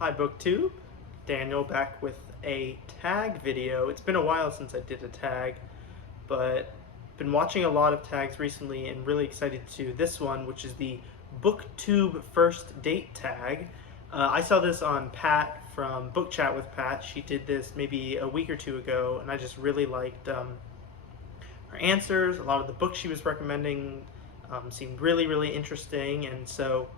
Hi BookTube, Daniel back with a tag video. It's been a while since I did a tag, but been watching a lot of tags recently and really excited to this one, which is the BookTube first date tag. I saw this on Pat from Book Chat with Pat. She did this maybe a week or two ago, and I just really liked her answers. A lot of the books she was recommending seemed really interesting, and so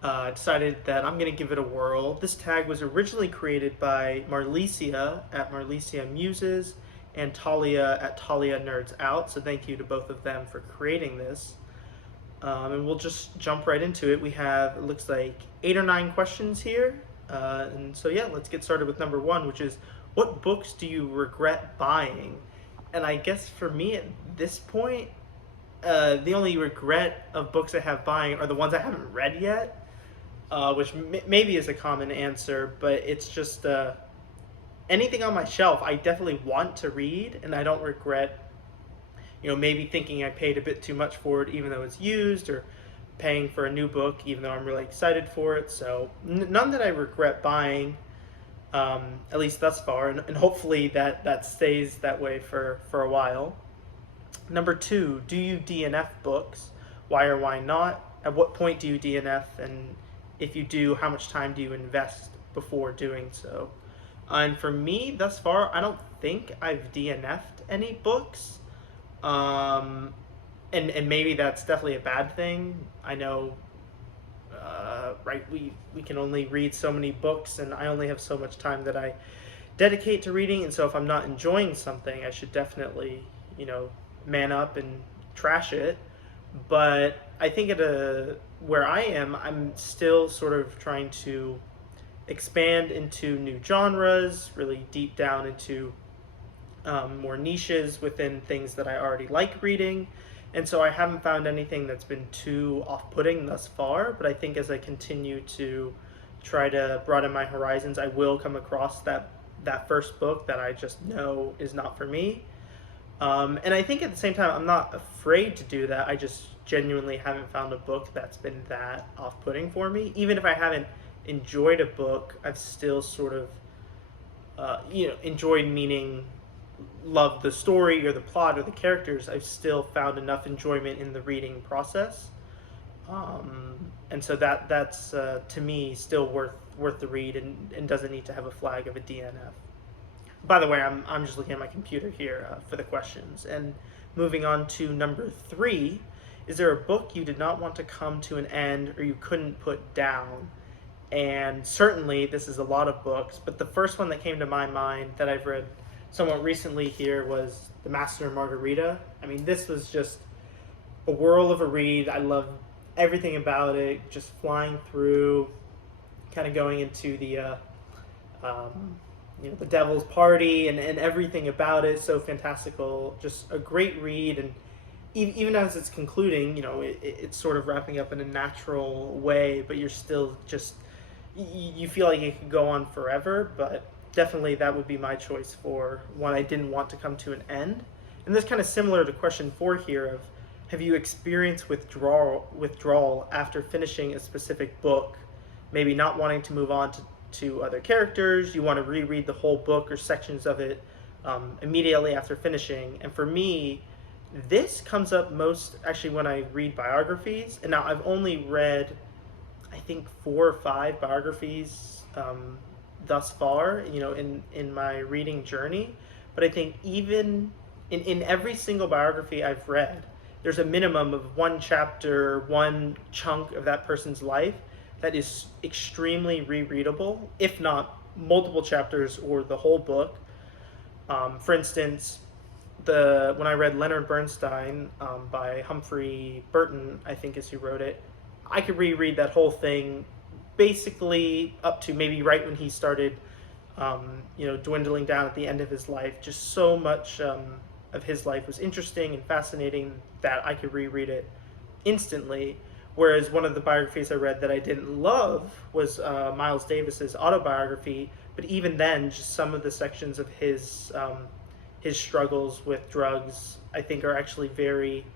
decided that I'm going to give it a whirl. This tag was originally created by Marlicia at Marlicia Muses and Tahlia at Tahlia Nerds Out, so thank you to both of them for creating this. And we'll just jump right into it. We have, it looks like, 8 or 9 questions here. And so yeah, let's get started with number 1, which is, what books do you regret buying? And I guess for me at this point, the only regret of books I have buying are the ones I haven't read yet. Which maybe is a common answer, but it's just anything on my shelf I definitely want to read, and I don't regret, maybe thinking I paid a bit too much for it even though it's used, or paying for a new book even though I'm really excited for it. So none that I regret buying, at least thus far, and hopefully that stays that way for a while. Number 2, do you DNF books? Why or why not? At what point do you DNF, and if you do, how much time do you invest before doing so? And for me, thus far, I don't think I've DNF'd any books. And maybe that's definitely a bad thing. I know, right, we can only read so many books, and I only have so much time that I dedicate to reading, and so if I'm not enjoying something, I should definitely, man up and trash it. But I think where I am, I'm still sort of trying to expand into new genres, really deep down into more niches within things that I already like reading. And so I haven't found anything that's been too off-putting thus far, but I think as I continue to try to broaden my horizons, I will come across that first book that I just know is not for me. And I think at the same time, I'm not afraid to do that. I just genuinely haven't found a book that's been that off-putting for me. Even if I haven't enjoyed a book, I've still sort of, enjoyed, meaning loved the story or the plot or the characters. I've still found enough enjoyment in the reading process. And so that's to me still worth the read, and doesn't need to have a flag of a DNF. By the way, I'm just looking at my computer here for the questions. And moving on to number 3, is there a book you did not want to come to an end or you couldn't put down? And certainly this is a lot of books, but the first one that came to my mind that I've read somewhat recently here was The Master and Margarita. I mean, this was just a whirl of a read. I loved everything about it, just flying through, kind of going into the the Devil's Party and everything about it, so fantastical. Just a great read, and even as it's concluding, it's sort of wrapping up in a natural way, but you're still just, you feel like it could go on forever. But definitely that would be my choice for one I didn't want to come to an end. And that's kind of similar to question 4 here of, have you experienced withdrawal after finishing a specific book, maybe not wanting to move on to other characters, you want to reread the whole book or sections of it immediately after finishing. And for me, this comes up most actually when I read biographies. And now I've only read, I think, 4 or 5 biographies thus far, in my reading journey. But I think even in every single biography I've read, there's a minimum of one chapter, one chunk of that person's life that is extremely rereadable, if not multiple chapters or the whole book. For instance, when I read Leonard Bernstein by Humphrey Burton, I think is who wrote it, I could reread that whole thing basically up to maybe right when he started, dwindling down at the end of his life. Just so much of his life was interesting and fascinating that I could reread it instantly. Whereas one of the biographies I read that I didn't love was Miles Davis's autobiography, but even then, just some of the sections of his struggles with drugs, I think, are actually very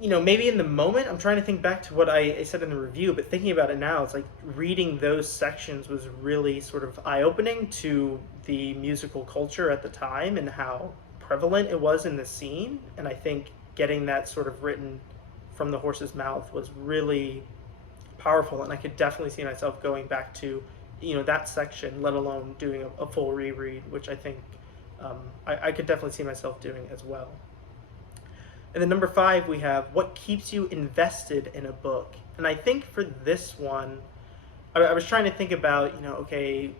maybe in the moment, I'm trying to think back to what I said in the review, but thinking about it now, it's like reading those sections was really sort of eye opening to the musical culture at the time and how prevalent it was in the scene. And I think getting that sort of written from the horse's mouth was really powerful. And I could definitely see myself going back to, that section, let alone doing a full reread, which I think I could definitely see myself doing as well. And then number 5, we have what keeps you invested in a book. And I think for this one, I was trying to think about, okay,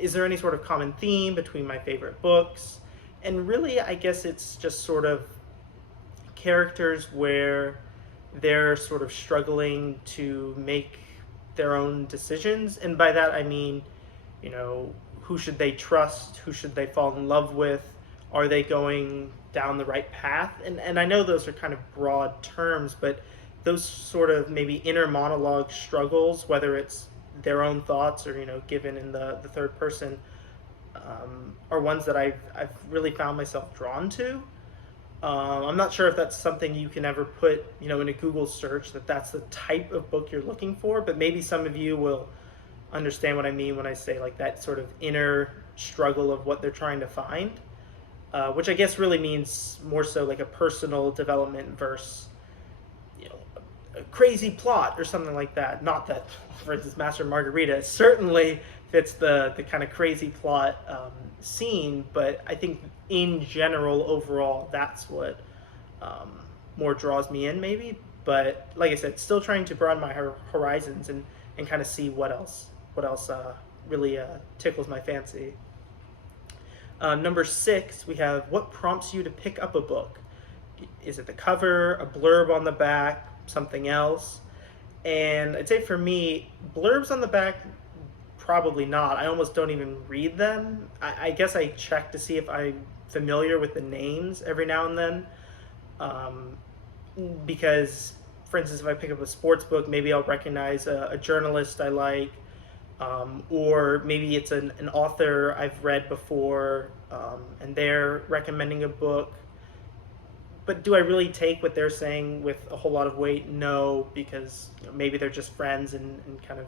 is there any sort of common theme between my favorite books? And really, I guess it's just sort of characters where they're sort of struggling to make their own decisions. And by that, I mean, who should they trust? Who should they fall in love with? Are they going down the right path? And I know those are kind of broad terms, but those sort of maybe inner monologue struggles, whether it's their own thoughts or given in the third person, are ones that I've really found myself drawn to. I'm not sure if that's something you can ever put in a Google search, that's the type of book you're looking for, but maybe some of you will understand what I mean when I say like that sort of inner struggle of what they're trying to find. Which I guess really means more so like a personal development versus, a crazy plot or something like that. Not that, for instance, Master and Margarita certainly fits the kind of crazy plot scene, but I think in general, overall, that's what more draws me in, maybe. But like I said, still trying to broaden my horizons and kind of see what else really tickles my fancy. Number 6, we have what prompts you to pick up a book. Is it the cover, a blurb on the back, something else? And I'd say for me, blurbs on the back, probably not. I almost don't even read them. I guess I check to see if I'm familiar with the names every now and then. Because, for instance, if I pick up a sports book, maybe I'll recognize a journalist I like. Or maybe it's an author I've read before, and they're recommending a book. But do I really take what they're saying with a whole lot of weight? No, because maybe they're just friends and kind of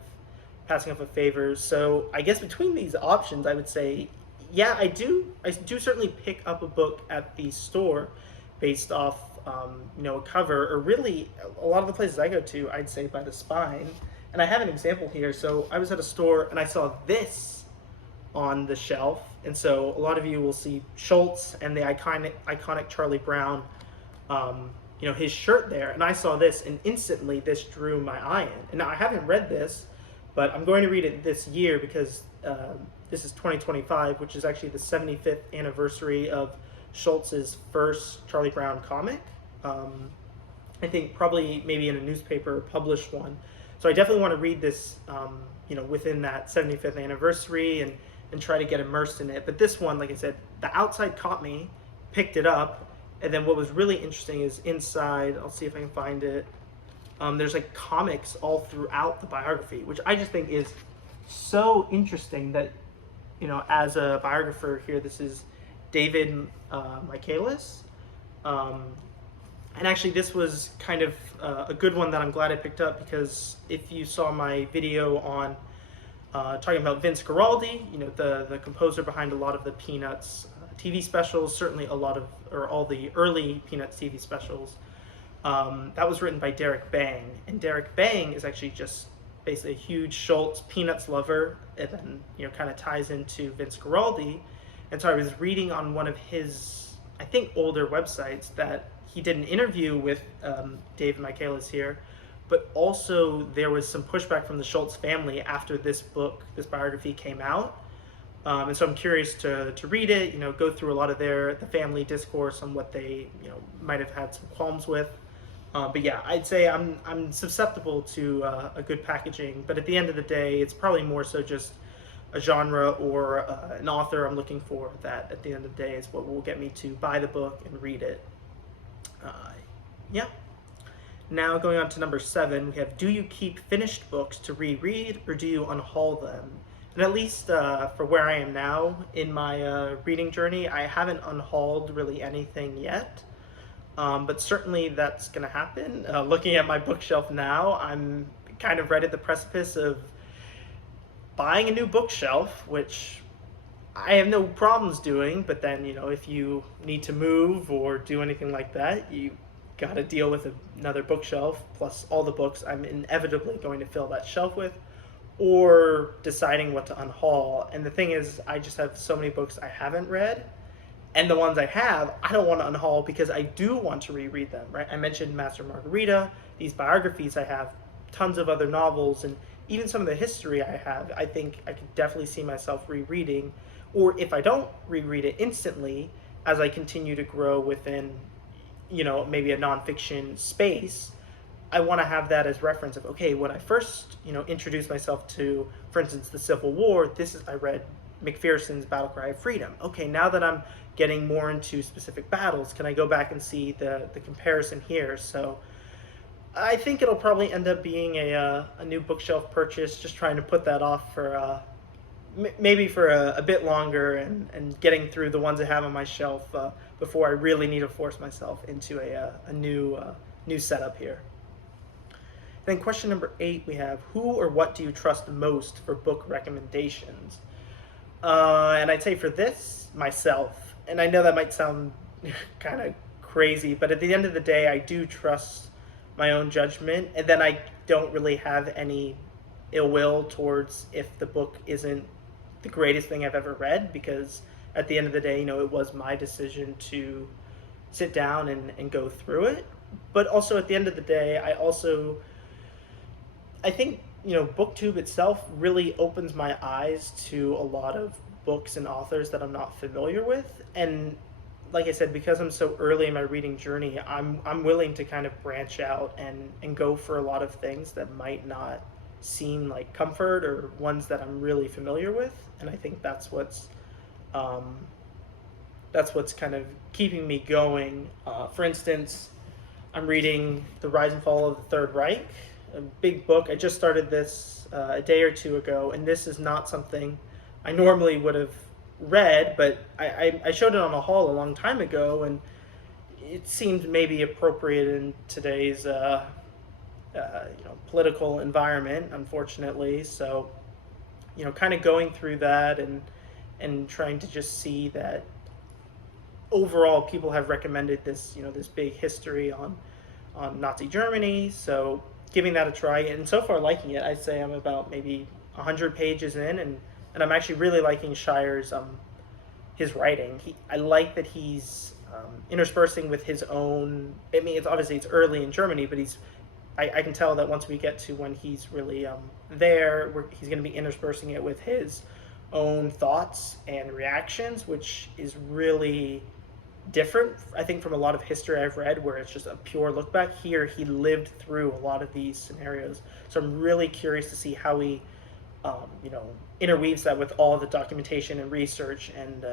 passing off a favor. So I guess between these options, I would say, yeah, I do certainly pick up a book at the store based off a cover, or really a lot of the places I go to, I'd say by the spine. And I have an example here. So I was at a store and I saw this on the shelf. And so a lot of you will see Schultz and the iconic Charlie Brown, his shirt there. And I saw this and instantly this drew my eye in. And now I haven't read this, but I'm going to read it this year because this is 2025, which is actually the 75th anniversary of Schultz's first Charlie Brown comic. I think probably maybe in a newspaper published one. So I definitely want to read this, within that 75th anniversary and try to get immersed in it. But this one, like I said, the outside caught me, picked it up, and then what was really interesting is inside, I'll see if I can find it, there's like comics all throughout the biography, which I just think is so interesting that, as a biographer here, this is David Michaelis. And actually, this was kind of a good one that I'm glad I picked up, because if you saw my video on talking about Vince Guaraldi, the composer behind a lot of the Peanuts TV specials, certainly all the early Peanuts TV specials, that was written by Derek Bang. And Derek Bang is actually just basically a huge Schultz Peanuts lover, and then, kind of ties into Vince Guaraldi. And so I was reading on one of his, I think, older websites that he did an interview with David Michaelis here, but also there was some pushback from the Schultz family after this this biography came out. And so I'm curious to read it, go through a lot of the family discourse on what they, might have had some qualms with. But yeah, I'd say I'm susceptible to a good packaging, but at the end of the day, it's probably more so just a genre or an author I'm looking for that at the end of the day is what will get me to buy the book and read it. Yeah. Now going on to number 7, we have, do you keep finished books to reread or do you unhaul them? And at least for where I am now in my reading journey, I haven't unhauled really anything yet. But certainly that's going to happen. Looking at my bookshelf now, I'm kind of right at the precipice of buying a new bookshelf, which I have no problems doing. But then, if you need to move or do anything like that, you got to deal with another bookshelf plus all the books I'm inevitably going to fill that shelf with, or deciding what to unhaul. And the thing is, I just have so many books I haven't read, and the ones I have, I don't want to unhaul because I do want to reread them, right? I mentioned Master Margarita, these biographies I have, tons of other novels, and even some of the history I have, I think I could definitely see myself rereading. Or if I don't reread it instantly, as I continue to grow within, maybe a nonfiction space, I want to have that as reference of, okay, when I first, introduced myself to, for instance, the Civil War, I read McPherson's Battle Cry of Freedom. Okay, now that I'm getting more into specific battles, can I go back and see the comparison here? So I think it'll probably end up being a new bookshelf purchase, just trying to put that off for maybe for a bit longer, and getting through the ones I have on my shelf before I really need to force myself into a new setup here. Then question number 8, we have, who or what do you trust most for book recommendations? And I'd say for this, myself. And I know that might sound kind of crazy, but at the end of the day, I do trust my own judgment. And then I don't really have any ill will towards if the book isn't the greatest thing I've ever read, because at the end of the day, it was my decision to sit down and go through it. But also at the end of the day, I think, BookTube itself really opens my eyes to a lot of books and authors that I'm not familiar with. And like I said, because I'm so early in my reading journey, I'm willing to kind of branch out and go for a lot of things that might not seem like comfort or ones that I'm really familiar with. And I think that's what's kind of keeping me going. For instance, I'm reading The Rise and Fall of the Third Reich, a big book. I just started this a day or two ago, and this is not something I normally would have read, but I showed it on a haul a long time ago, and it seemed maybe appropriate in today's political environment, unfortunately. So, kind of going through that and trying to just see that overall people have recommended this, this big history on Nazi Germany. So giving that a try, and so far liking it. I'd say I'm about maybe 100 pages in, and I'm actually really liking Shire's his writing. I like that he's interspersing with his own. I mean, it's early in Germany, but I can tell that once we get to when he's really there, he's going to be interspersing it with his own thoughts and reactions, which is really different, I think, from a lot of history I've read where it's just a pure look back. Here, he lived through a lot of these scenarios. So I'm really curious to see how he, interweaves that with all the documentation and research and,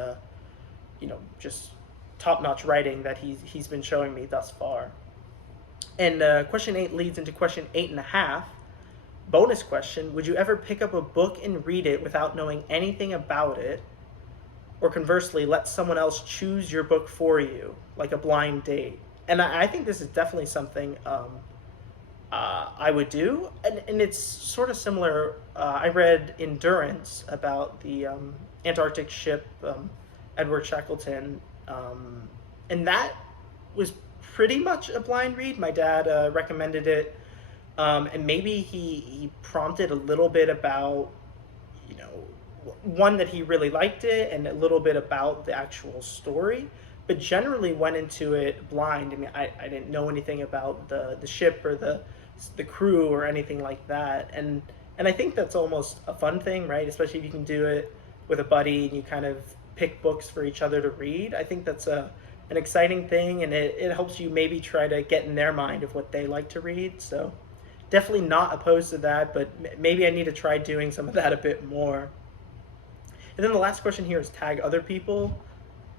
just top-notch writing that he's been showing me thus far. And question 8 leads into question 8.5. Bonus question: would you ever pick up a book and read it without knowing anything about it? Or conversely, let someone else choose your book for you, like a blind date? And I think this is definitely something I would do. And it's sort of similar. I read Endurance about the Antarctic ship, Edward Shackleton. And that was pretty much a blind read. My dad recommended it. And maybe he prompted a little bit about, one, that he really liked it, and a little bit about the actual story, but generally went into it blind. I mean, I didn't know anything about the ship or the crew or anything like that, and I think that's almost a fun thing, right? Especially if you can do it with a buddy and you kind of pick books for each other to read. I think that's an exciting thing, and it helps you maybe try to get in their mind of what they like to read. So definitely not opposed to that, but maybe I need to try doing some of that a bit more. And then the last question here is tag other people.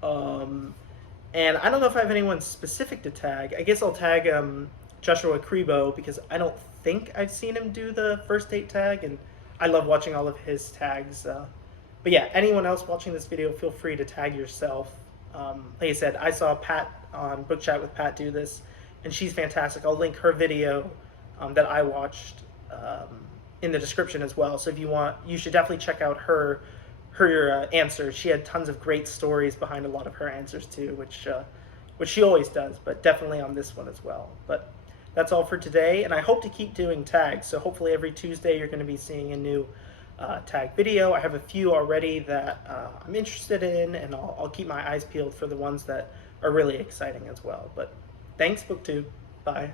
And I don't know if I have anyone specific to tag. I guess I'll tag Joshua Kribo, because I don't think I've seen him do the first date tag, and I love watching all of his tags. But yeah, anyone else watching this video, feel free to tag yourself. Like I said, I saw Pat on Book Chat with Pat do this, and she's fantastic. I'll link her video that I watched in the description as well. So if you want, you should definitely check out her answers. She had tons of great stories behind a lot of her answers too, which she always does, but definitely on this one as well. But that's all for today, and I hope to keep doing tags. So hopefully every Tuesday you're going to be seeing a new tag video. I have a few already that I'm interested in, and I'll keep my eyes peeled for the ones that are really exciting as well. But thanks, BookTube. Bye.